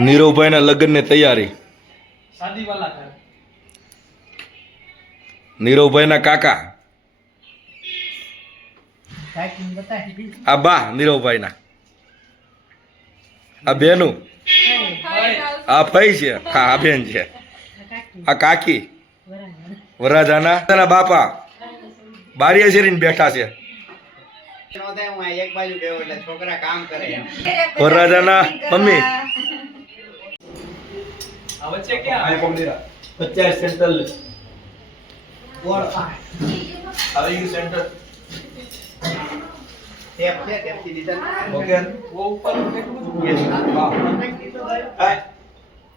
નીરવભાઈ ના લગ્નની તૈયારી નીરવભાઈ ના કાકા. આ બા નીરવભાઈના. આ બેનું. આ ફઈ છે. હા આ બેન છે. આ કાકી. વરાજાના તેના બાપા. બારીએ શેરીને બેઠા છે. વરરાજાના મમ્મી. આ આ ટેપ છે ટેપથી દીધા ઓકે વો ઉપર કેટલું બધું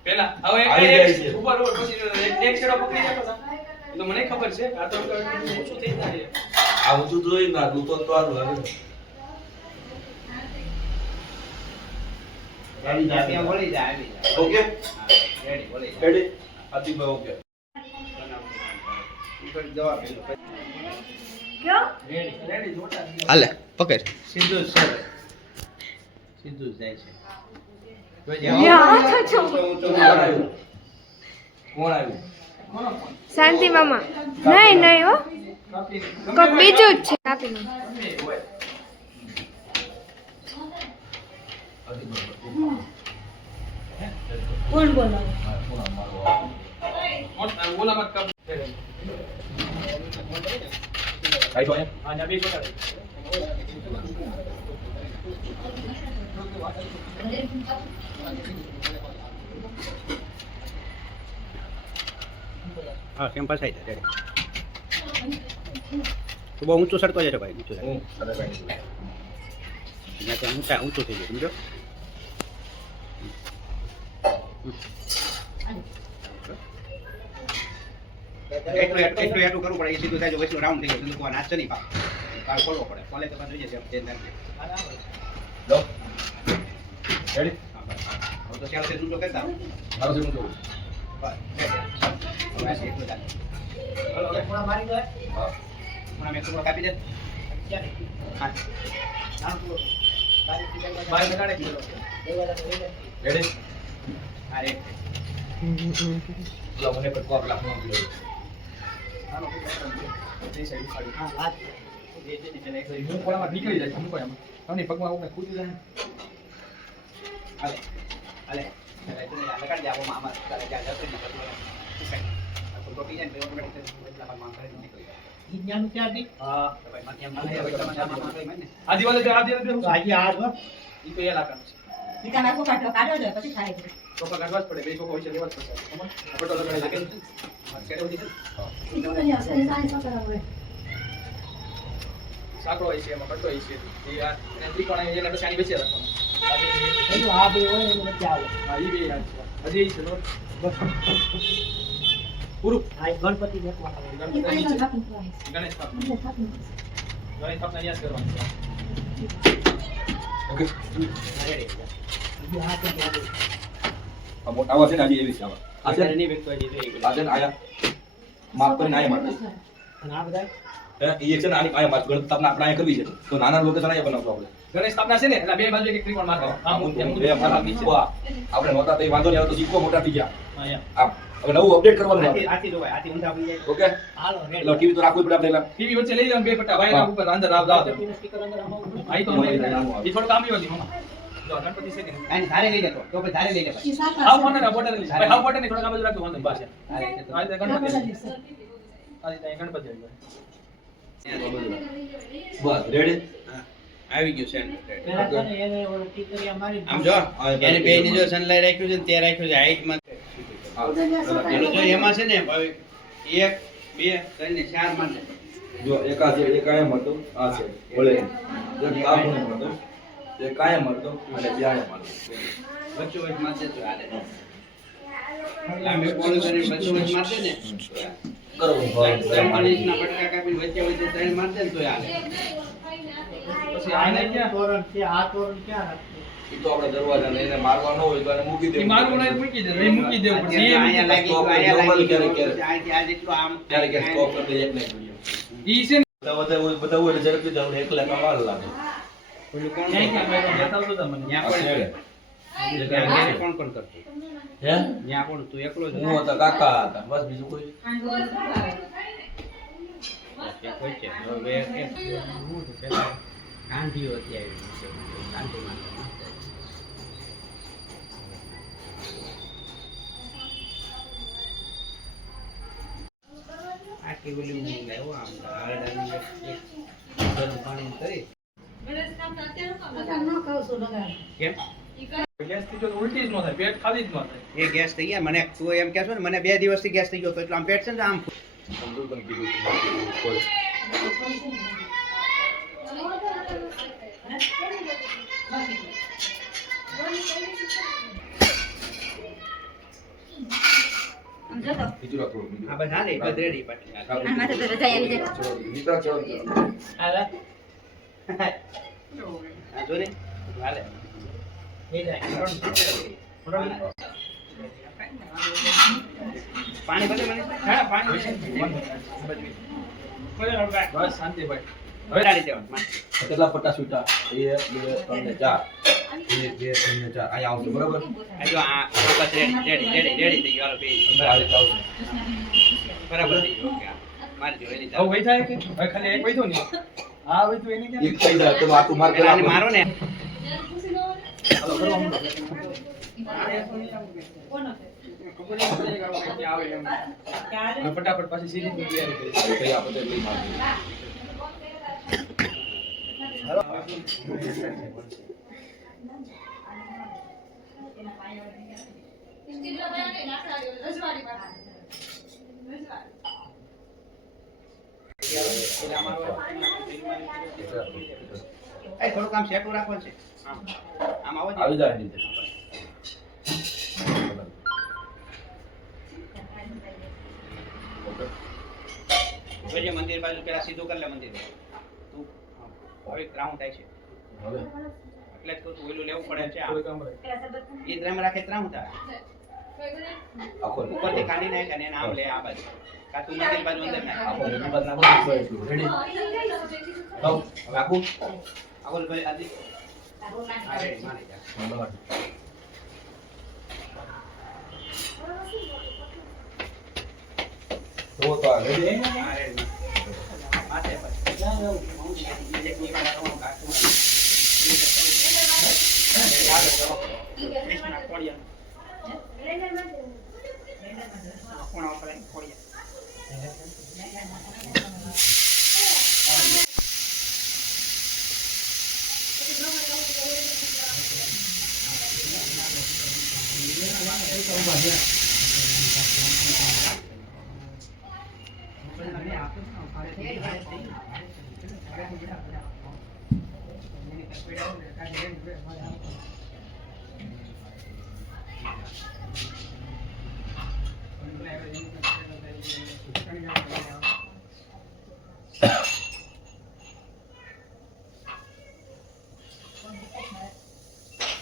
પેલા હવે એક-. ઉપર ઉપર પછી એક- એક છેડો પકડી. તો મને ખબર છે આ તો ઓછું થઈ જાય. આ ઊંચું જોઈ ના તું તો લાગે આવી જાય ત્યાં વળી જાય આવી જાય ઓકે રેડી વળી જાય રેડી આતિભાઈ ઓકે ઉપર જવા પેલું રેડી રેડી જોતા હાલે પકડ. સીધું જ સીધું જ જાય છે. શાંતિ મામા. નહીં નહીં હો. કોક બીજું જ છે કાપી નાખ. મોટ- ઓલા મત કર આઈ તો અહીંયા હા કેમ્પસ ફસાઈ જાય તું બહુ ઊંચું સરતો જશે ભાઈ ઊંચું હું ભાઈ ત્યાં ઊંચા ઊંચું થઈ ગયું સમજો? એટલું એટલું એટલું એટલું કરવું પડે એ સીધું થાય વચ્ચે રાઉન્ડ થઈ ગયું તો નાચશે નહીં પાક ખોલવો પડે. કોલે તો જોઈએ છે તે. લો. રેડી. હવે તો ચાલશે ઊંચો કરતા બસ. એટલું થાય. હલો, હવે મારી દે. હા. ખૂણા મેં ટુકડો કાપી દે. હા. રેડી હા મને નો કીધું નાનો ટુકડો. એ સાઈડ સાઈડ હા. હું કોળામાં નીકળી જાય હું કોળામાં તમને પગમાં ઉપર કૂદી જાય હાલે હાલે લગાડી દે આવો મામા ક્યાં જાય ને પછી ઓટોમેટિક એટલા માં કરે નીકળી જાય હા ભાઈ માથે એમ ના થાય, હવે તમારે આમાં માથે એમ ને. આ દિવાલે તે આ દિવાલે તે આજે આજ હો. ઈ તો એ લાકાનું છે ઈકાના કોકા કાઢો છો પછી ખાય છે. કાઢવા જ પડે બે ચોખા હોય છે લેવા જ પડશે લાગે છે? તો નહીં સારી છોકરા હોય. છે એમાં કટો હોય છે એ આ એને ત્રિકોણ હોય એટલે પછી આની વચ્ચે રાખવાનો આ બે હોય એની વચ્ચે આવે. હા એ બે યાદ છે હજી ઈ છે બસ પૂરું હા ગણપતિ. ગણેશ સ્થાપના. ગણેશ સ્થાપના યાદ કરવાની છે ઓકે. આ તો મોટા આવા ને આજે એવી છે આવા. આ છે અત્યારે ને નહીં હજી તો આ છે ને આયા. માફ કરીને આયા માટે અને બધા? હે છે ને આયા માફ ગણતરી આપણે આપણે આયા કરવી છે. તો નાના લોકેશન આયા બનાવશું આપણે. ગણેશ સ્થાપના છે ને? એટલે બે બાજુ એક ત્રિકોણ મારવાનો આમ હું એમ બે મારા આપણે નહોતા તો વાંધો નહીં આવે તો સિક્કો મોટા થઈ ગયા. અહીંયા આમ. હવે નવું અપડેટ કરવાનું આથી આથી આથી ભાઈ આથી ઊંધા પડી જાય. ઓકે હાલો એટલે ટીવી તો રાખવું પડે આપણે. ટીવી વચ્ચે લઈ જાવ બે પટ્ટા ભાઈ હા. ઉપર અંદર રાવ દાવ સ્પીકર અંદર ઉભું. તો ઈ થોડું કામ લેવાની મમ્મા જો ગણપતિ છે કે નહીં? ધારે લઈ જતો. તો પછી ધારે લઈ લે ભાઈ. હાવ છે. મોટા બોર્ડર લઈ ભાઈ હાવ બોર્ડર નહીં થોડા કામ રાખજો વાંધો બસ ધારે લઈ જતો. આ ગણપતિ આવી દિવસે. આ ગણપતિ બસ રેડી આવી ગયું મારી આમ જો એને બે ની જો સનલાઈ રાખ્યું છે ને તે રાખ્યું છે હાઈટમાં એનું જો એમાં છે ને હવે એક બે ત્રણ ને ચારમાં છે. જો એક આ છે એક છે એક અને વચ્ચો વચ્ચ તો હાલે લાંબી પોળી કરીને વચ્ચો વચ્ચ મારશે ને કરો ત્રણ ત્રણ ગણેશના બટકા કાપીને વચ્ચે વચ્ચે ત્રણ મારશે ને તોય હાલે પછી આને ક્યાં? તોરણ છે આ તોરણ ક્યાં રાખવું? ઈ તો આપણે દરવાજા ને એને હોય તો એને મૂકી દેવું મારું નહીં મૂકી દે નહીં મૂકી દેવું પડશે અહીંયા લાગી ગયું, અહીંયા લાગી ક્યારેક ગયું. ક્યારેક. અહીંથી આ જેટલું આમ ત્યારે કે સ્ટોપ કરી દે એક ને ઈ છે બધા બધા હોય બધા હોય એટલે ઝડપથી જાવ એકલા કમાલ લાગે. પેલું કોણ ક્યાંય ક્યાંય બતાવતો હતા ત્યાં શેડે. કોણ કોણ કરતું? હે? ત્યાં કોણ? તું એકલો જ હું હતા કાકા હતા. બસ બીજું કોઈ કોઈ હોય છે. હવે એક હું હતું પેલા ગાંધીઓ અત્યારે ગાંધીમાં આખી ઓલી હું લાવ્યો આમ હરડાની ગરમ પાણી કરી. ગેસથી જો જ ન થાય પેટ જ ન એ ગેસ થઈ ગયા મને તું એમ કહેશો ને મને બે દિવસથી ગેસ થઈ ગયો તો એટલે આમ પેટ છે ને આમ પાણી ભલે મને પાણી બસ શાંતિ ભાઈ કેટલા પટ્ટા છૂટા? એ બે ત્રણ ને ચાર. એક બે ત્રણ ને ચાર. અહીંયા આવશે બરાબર? આ જો આ બસ રેડી રેડી રેડી રેડી થઈ ગયો બે અમે બરાબર થઈ ગયો મારી જો એની હવે થાય. કે? હવે ખાલી એક વહી ને. હા વહી એની ક્યાં એક થઈ જાય તો આટલું માર ને. હાલો કરો ફટાફટ પાછી તૈયારી કરી આપણે. એ થોડુંક આમ સેટું રાખવાનું છે. આમ આવો આવી જાય નીચે મંદિર બાજુ પેલા સીધું કરી લે મંદિર. હવે રાઉન્ડ થાય છે. એટલે જ કહું છું ઓલું લેવું પડે છે. એ દ્રમ રાખે ત્રણ થાય. ઉપરથી કાઢી નાખે અને આમ લે આ બાજુ. કાં નથી બાજુ અંદર નાખ. આખો રેડી? બાદ ના બધું સોય એટલું. રેડી તો હવે આખું આ ઓલું ભાઈ આજી. આ મારી જા તો તો આ રેડી? માથે પછી એક ની પાસે હું કાઢું કૃષ્ણ કોળિયા કોણ આપણે કોળિયા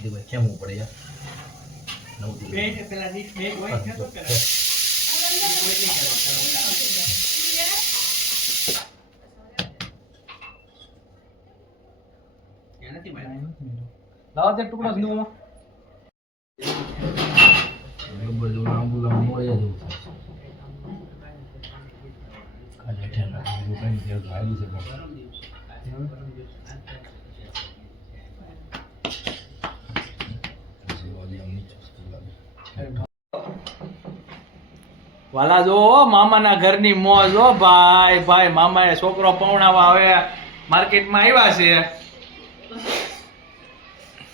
ભાઈ કેમ પડે યાર નવું થઈ ગયું. બે પેલા રીત બે હોય છે તો પેલા ત્યાં નથી મળ્યા. લાવો તે ટુકડો જ નું બરોબર જો લાંબુ લાંબુ જ એવું થાય. કાલે રાખીને એવું કંઈ નથી, છે પણ. વાલા જો મામાના ઘરની મોજ હો ભાઈ ભાઈ મામાએ છોકરો પૌણાવા આવે માર્કેટમાં આવ્યા છે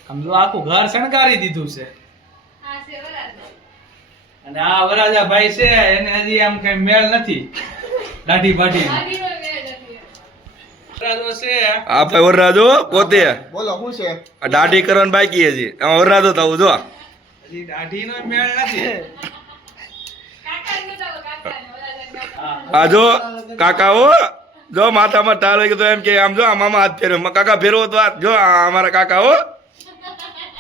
આખું ઘર શણગારી દીધું છે. અને આ વરાજા ભાઈ છે એને હજી આમ કઈ મેળ નથી. દાઢી બાઢી. વરરાજો છે. આ ભાઈ વરરાજો પોતે. બોલો શું છે? આ દાઢી કરવાનું બાકી હજી. આમાં વરરાજો થવું જો. હજી દાઢીનો મેળ નથી. આ જો માથામાં હોય તો એમ કે આમ જો મામા હાથ ફેરવે કાકા ફેરવો તો જો આ અમારા કાકાઓ હવે